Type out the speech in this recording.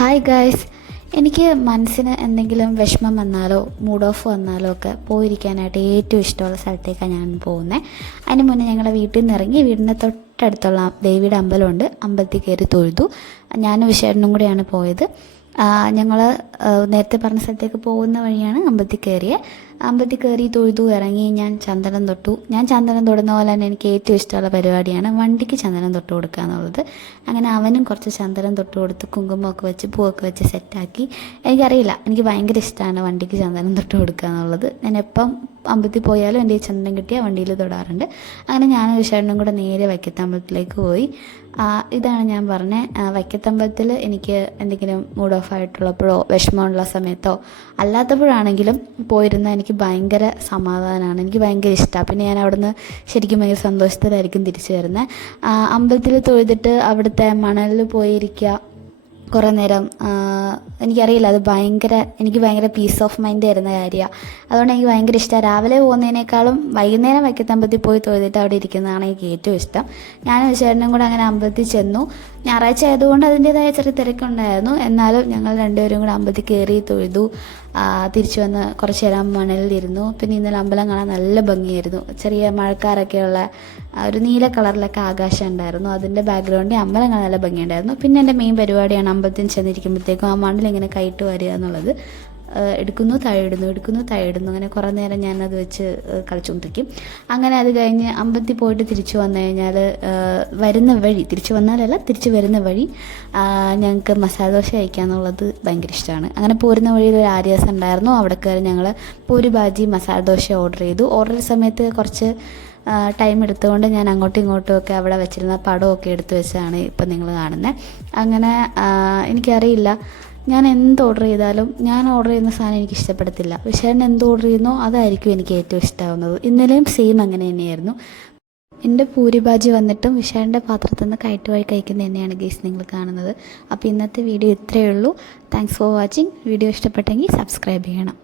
Hi guys, എനിക്ക് മനസ്സിന് എന്തെങ്കിലും വിഷമം വന്നാലോ മൂഡ് ഓഫ് വന്നാലോ ഒക്കെ പോയിരിക്കാനായിട്ട് ഏറ്റവും ഇഷ്ടമുള്ള സ്ഥലത്തേക്കാണ് ഞാൻ പോകുന്നത്. അതിന് മുന്നേ ഞങ്ങളുടെ വീട്ടിൽ നിന്ന് ഇറങ്ങി വീടിൻ്റെ തൊട്ടടുത്തുള്ള ദേവിയുടെ അമ്പലമുണ്ട്, അമ്പലത്തിൽ കയറി തൊഴുതു. ഞാനും വിശേഷനും കൂടെയാണ് പോയത്. ഞങ്ങൾ നേരത്തെ പറഞ്ഞ സ്ഥലത്തേക്ക് പോകുന്ന വഴിയാണ് അമ്പലത്തിൽ കയറിയത്. അമ്പലത്തിൽ കയറി തൊഴുതു ഇറങ്ങി ഞാൻ ചന്ദനം തൊട്ടു. ഞാൻ ചന്ദനം തൊടുന്ന പോലെ തന്നെ എനിക്ക് ഏറ്റവും ഇഷ്ടമുള്ള പരിപാടിയാണ് വണ്ടിക്ക് ചന്ദനം തൊട്ട് കൊടുക്കുക എന്നുള്ളത്. അങ്ങനെ അവനും കുറച്ച് ചന്ദനം തൊട്ട് കൊടുത്ത് കുങ്കുമമൊക്കെ വെച്ച് പൂവൊക്കെ വെച്ച് സെറ്റാക്കി. എനിക്കറിയില്ല, എനിക്ക് ഭയങ്കര ഇഷ്ടമാണ് വണ്ടിക്ക് ചന്ദനം തൊട്ട് കൊടുക്കുക എന്നുള്ളത്. ഞാൻ എപ്പം അമ്പലത്തിൽ പോയാലും എൻ്റെ ഈ ചന്ദനം കിട്ടിയാൽ വണ്ടിയിൽ തൊടാറുണ്ട്. അങ്ങനെ ഞാനും വിശേഷനും കൂടെ നേരെ വൈക്കത്തമ്പലത്തിലേക്ക് പോയി. ഇതാണ് ഞാൻ പറഞ്ഞത്, വൈക്കത്തമ്പലത്തിൽ എനിക്ക് എന്തെങ്കിലും മൂഡ് ഓഫ് ആയിട്ടുള്ളപ്പോഴോ വിഷമമുള്ള സമയത്തോ അല്ലാത്തപ്പോഴാണെങ്കിലും പോയിരുന്നാൽ എനിക്ക് ഭയങ്കര സമാധാനമാണ്, എനിക്ക് ഭയങ്കര ഇഷ്ടമാണ്. പിന്നെ ഞാൻ അവിടുന്ന് ശരിക്കും ഭയങ്കര സന്തോഷത്തിലായിരിക്കും തിരിച്ചു വരുന്നത്. അമ്പലത്തിൽ തൊഴുതിട്ട് അവിടുത്തെ മണലിൽ പോയിരിക്കുക കുറേ നേരം. എനിക്കറിയില്ല, അത് എനിക്ക് ഭയങ്കര പീസ് ഓഫ് മൈൻഡ് തരുന്ന കാര്യമാണ്. അതുകൊണ്ട് എനിക്ക് ഭയങ്കര ഇഷ്ടമാണ്. രാവിലെ പോകുന്നതിനേക്കാളും വൈകുന്നേരം വൈക്കത്തമ്പലത്തിൽ പോയി തൊഴുതിട്ട് അവിടെ ഇരിക്കുന്നതാണ് എനിക്ക് ഏറ്റവും ഇഷ്ടം. ഞാനും ചേട്ടനും കൂടെ അങ്ങനെ അമ്പലത്തിൽ ചെന്നു. ഞായറാഴ്ച ആയതുകൊണ്ട് അതിൻ്റേതായ ചെറിയ തിരക്കുണ്ടായിരുന്നു. എന്നാലും ഞങ്ങൾ രണ്ടുപേരും കൂടെ അമ്പലത്തിൽ കയറി തൊഴുതു. തിരിച്ചു വന്ന് കുറച്ച് നേരം മണലിലിരുന്നു. പിന്നെ ഇന്നലെ അമ്പലം കാണാൻ നല്ല ഭംഗിയായിരുന്നു. ചെറിയ മഴക്കാരൊക്കെയുള്ള ഒരു നീല കളറിലൊക്കെ ആകാശം ഉണ്ടായിരുന്നു. അതിൻ്റെ ബാക്ക്ഗ്രൗണ്ടിൽ അമ്പലം കാണാൻ നല്ല ഭംഗിയുണ്ടായിരുന്നു. പിന്നെ എൻ്റെ മെയിൻ പരിപാടിയാണ് അമ്പലത്തിൽ ചെന്നിരിക്കുമ്പോഴത്തേക്കും ആ മണ്ണിലിങ്ങനെ കയറ്റ് വരിക എന്നുള്ളത്. എടുക്കുന്നു താഴെ ഇടുന്നു അങ്ങനെ കുറേ നേരം ഞാനത് വെച്ച് കളിച്ചുകൊണ്ടിരിക്കും. അങ്ങനെ അത് കഴിഞ്ഞ് അമ്പലത്തിൽ പോയിട്ട് തിരിച്ചു വന്നു കഴിഞ്ഞാൽ തിരിച്ചു വരുന്ന വഴി ഞങ്ങൾക്ക് മസാല ദോശ കഴിക്കാമെന്നുള്ളത് ഭയങ്കര ഇഷ്ടമാണ്. അങ്ങനെ പോരുന്ന വഴിയിൽ ഒരു ആര്യാസ് ഉണ്ടായിരുന്നു. അവിടെ കയറി ഞങ്ങൾ പൂരി ഭാജി മസാല ദോശ ഓർഡർ ചെയ്തു. ഓർഡർ ചെയ്ത സമയത്ത് കുറച്ച് ടൈം എടുത്തുകൊണ്ട് ഞാൻ അങ്ങോട്ടും ഇങ്ങോട്ടും ഒക്കെ അവിടെ വെച്ചിരുന്ന പടമൊക്കെ എടുത്തു വെച്ചാണ് ഇപ്പം നിങ്ങൾ കാണുന്നത്. അങ്ങനെ എനിക്കറിയില്ല, ഞാൻ എന്ത് ഓർഡർ ചെയ്താലും ഞാൻ ഓർഡർ ചെയ്യുന്ന സാധനം എനിക്ക് ഇഷ്ടപ്പെടത്തില്ല. വിശേഷന് എന്ത് ഓർഡർ ചെയ്യുന്നോ അതായിരിക്കും എനിക്ക് ഏറ്റവും ഇഷ്ടമാവുന്നത്. ഇന്നലെയും സെയിം അങ്ങനെ തന്നെയായിരുന്നു. എൻ്റെ പൂരിഭാജി വന്നിട്ടും വിശേഷൻ്റെ പാത്രത്തിൽ നിന്ന് കയറ്റുവഴി കഴിക്കുന്നത് തന്നെയാണ് ഗൈസ് നിങ്ങൾ കാണുന്നത്. അപ്പോൾ ഇന്നത്തെ വീഡിയോ ഇത്രയേ ഉള്ളൂ. Thanks for watching. വീഡിയോ ഇഷ്ടപ്പെട്ടെങ്കിൽ സബ്സ്ക്രൈബ് ചെയ്യണം.